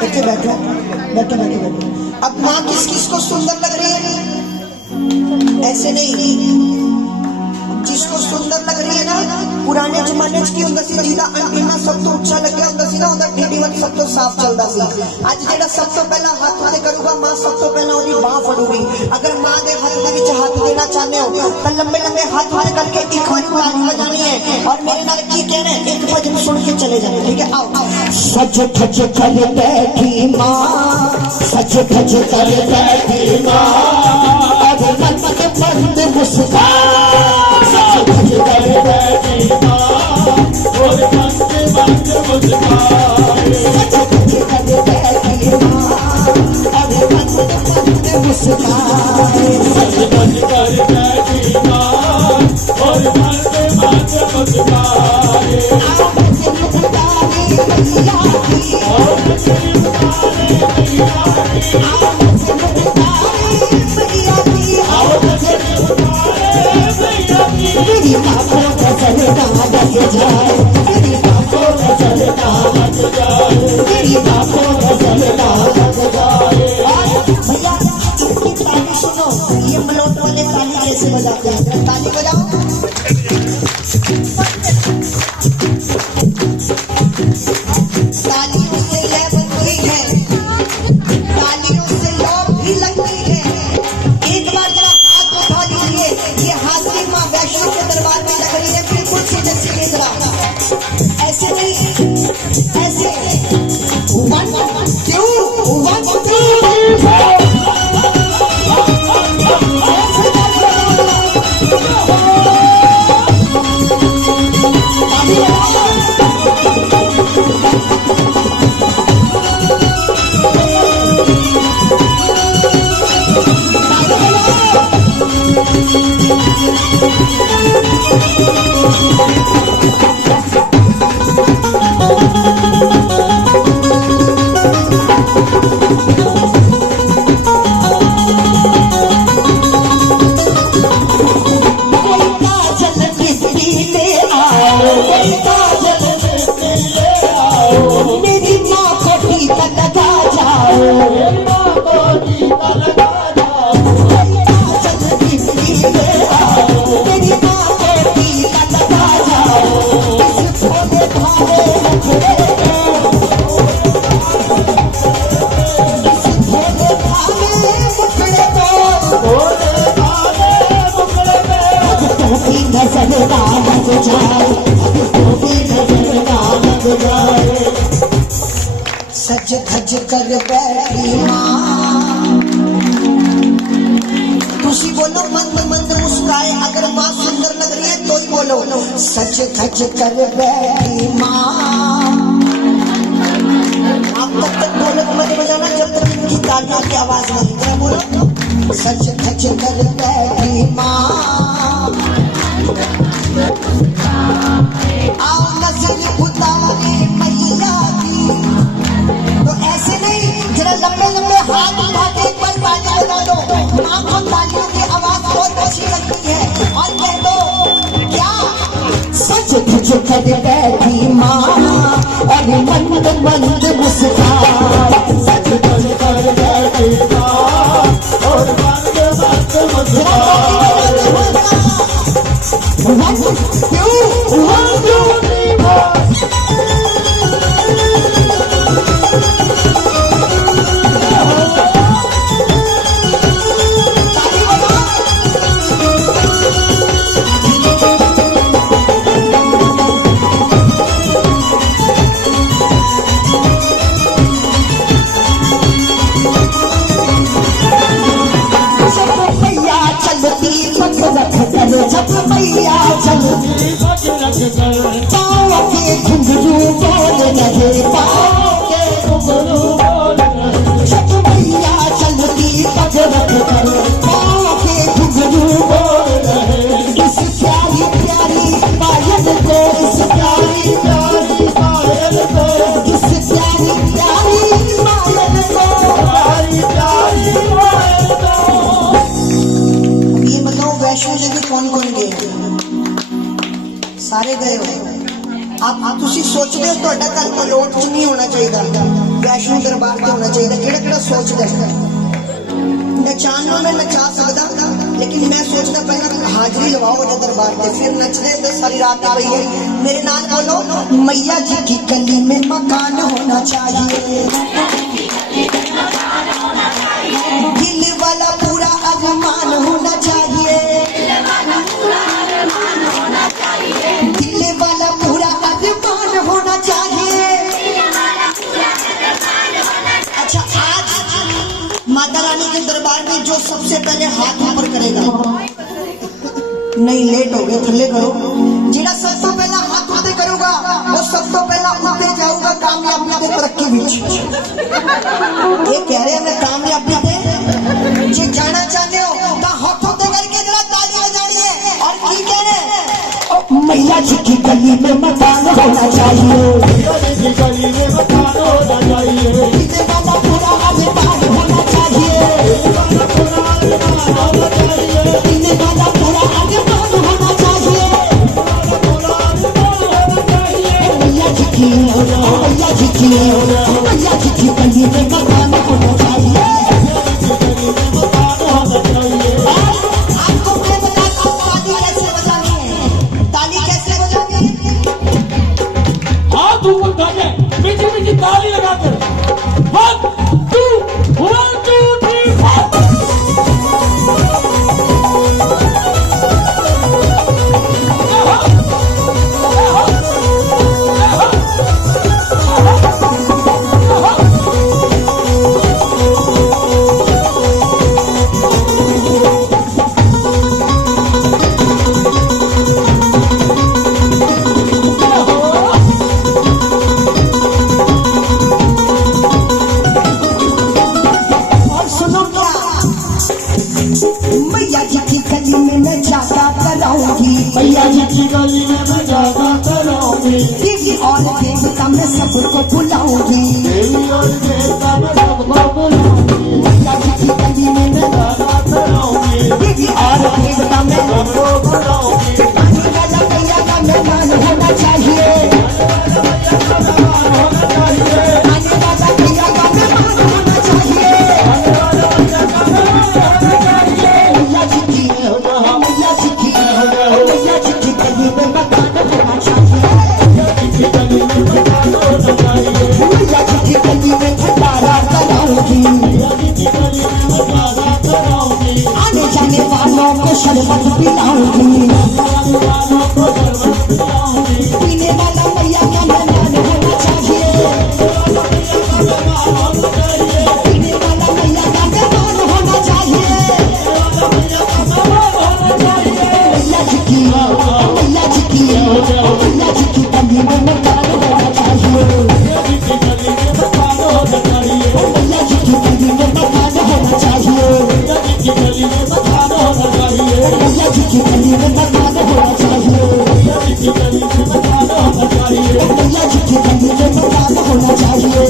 बैठो बैठो बैठो बैठो बैठो। अब माँ किस किस को सुंदर लग रही है? ऐसे नहीं, जिसको सुंदर लग रही है ना, पुराने जमाने की उनका सीधा अंटीना सब तो ऊंचा लग गया, उनका सीधा उधर टेढ़ी सब तो साफ चलता सी। आज जेड़ा सब तो पहला हाथ वाले करूंगा, मां सब तो पहला ओदी बाह फड़ूगी। अगर मां दे हाथ दे विच हाथ देना चाहते हो तो लंबे लंबे हाथ वाले करके एक बार ताली बजानी है और मेरे नाल की कहना है, एक भजन सुन के चले जाना, ठीक है? आओ। सज धज कर बैठी मां, सज धज कर बैठी मां, और मन मंद मुस्कान, सज धज कर बैठी मां, और मन मंद मुस्कान, सज धज कर बैठी मां, और मन मंद मुस्कान, सज धज कर बैठी मां, और मन मंद मुस्कान। आओ भजन उतारे मैया की, आओ भजन उतारे मैया की, आओ भजन उतारे मैया की, आओ भजन उतारे मैया की। मेरी बातों का चलता लग जाए, मेरी बातों का चलता लग जाए, मेरी बातों का चलता लग जाए। भैया इनकी ताली सुनो, ये मलोट वाले ताली कैसे बजाते हैं? ताली बजाओ। तालियों से लय बनती है, तालियों से लौ भी लगती है। एक बार जरा हाथ उठा लीजिए, ये हाथी माँ वैष्णो के दरबार में लग रही है, बिल्कुल सीधे सीधे जरा, ऐसे नहीं, ऐसे। 1 2 1 2 मेरी माँ को टीका लगा जाओ, मेरी माँ को टीका लगा जाओ, काजल बिजली ले आओ, मेरी माँ को टीका लगा जाओ। इस भोले भाले मुखड़े को, इस भोले भाले मुखड़े को, भोले भाले मुखड़े को भक्तों की नजर ना लग जाए, भक्तों की नजर ना लग जाए। सज धज कर बैठी मां, तुसी बोलो मंद मंद मुस्काए, अगर मां सुंदर लग रही है तो ही बोलो। सज धज कर बैठी मां, आप तब तक ढोलक मत बजाना जब तक इनकी तालियों की आवाज नहीं है। बोलो सज धज कर बैठी मां, आओ नजर उतारे मैया की। तो ऐसे नहीं, जरा लंबे लंबे हाथ उठा के एक बार ताली बजा दो। माँ को तालियों की आवाज बहुत अच्छी लगती है और कह दो क्या? सज धज कर बैठी माँ, और मंद मंद मुस्कान, सज धज कर बैठी माँ, और मंद मंद मुस्कान। 1 2 1 2 3 4 जब मैया चलती पाँव के घुंघरू बोल रहे, पाँव के घुंघरू बोल रहे, जब मैया चलती पग रख कर, पाँव के घुंघरू बोल रहे। इस प्यारी प्यारी पायल को, इस प्यारी प्यारी पायल को, इस प्यारी प्यारी पायल को, प्यारी प्यारी पायल को। ये बताओ वैष्णो देवी कौन कौन गए? सारे गए हो? आप तुसी सोचते हो ਤੁਹਾਡਾ ਘਰ ਪਲੋਟ ਚ ਨਹੀਂ ਹੋਣਾ ਚਾਹੀਦਾ, ਵੈਸ਼ਨੂ ਦਰਬਾਰ ਤੇ ਹੋਣਾ ਚਾਹੀਦਾ। ਕਿਹੜਾ ਸੋਚਦਾ नचाना मैं नचा सकता, लेकिन मैं सोचता पहला हाजरी लगाओ जो दरबार पे, फिर नचने तो सारी रात आ रही है। मेरे नाल बोलो, मैया जी की गली में मकान होना चाहिए, दिल वाला पूरा अरमान होना चाहिए, दिल वाला पूरा अरमान होना चाहिए। अच्छा, आज माता रानी के दरबार में जो सबसे पहले हाथ ऊपर करेगा, नहीं लेट हो गए, थल्ले करो, जिला सब तो पहला हाथ ऊपर करूंगा वो सब तो पहला ऊपर जाऊंगा कामयाबी ते तरक्की विच। ये कह रहे हैं मैं कामयाबी ते जे जाना चाहते हो तो हाथ ऊपर करके जरा ताली बजानी है। और की कह रहे मैया जी की गली में मकान होना चाहिए, मैया जी की गली में मकान होना चाहिए, इसे वाला पूरा अभिमान होना चाहिए, इसे वाला पूरा अभिमान होना चाहिए, मैया जी की मैया जी की मैया जी की गली में मकान होना चाहिए। आपको मैं बताता हूँ ताली कैसे बजानी है, ताली कैसे बजानी है। हाथ ऊपर करके मीठी मीठी ताली लगाकर 1 2 1 2 3 4। मैया जी की गली में मैं जाता कराऊंगी, मैया जी की गली में मैं जाता कराऊंगी, देवी और देवता मैं सबको बुलाऊंगी, देवी और देवता मैं सबको बुलाऊंगी, मैया जी की गली में मैं जाता कराऊंगी, देवी और देवता मैं सबको बुलाऊंगी, आने वाला मैया का मेहमान होना चाहिए, आने वाला मैया का मेहमान होना चाहिए, मैया जी की मैया जी की मैया जी की गली में मकान होना चाहिए, मैया जी की गली में भंडारा कराऊंगी, आने जाने वालों को शरबत पिलाऊंगी, पीने वाला मैया का मेहमान होना चाहिए, पीने वाला मैया का मेहमान होना चाहिए, मैया जी की मैया जी की मैया जी की गली में मकान होना चाहिए, मैया जी की गली में मकान होना चाहिए, मैया जी की गली में मकान होना चाहिए, मैया जी की गली में मकान होना चाहिए, मैया जी की गली में मकान होना चाहिए, मैया जी की गली में मकान होना चाहिए, मैया जी की गली में मकान होना चाहिए।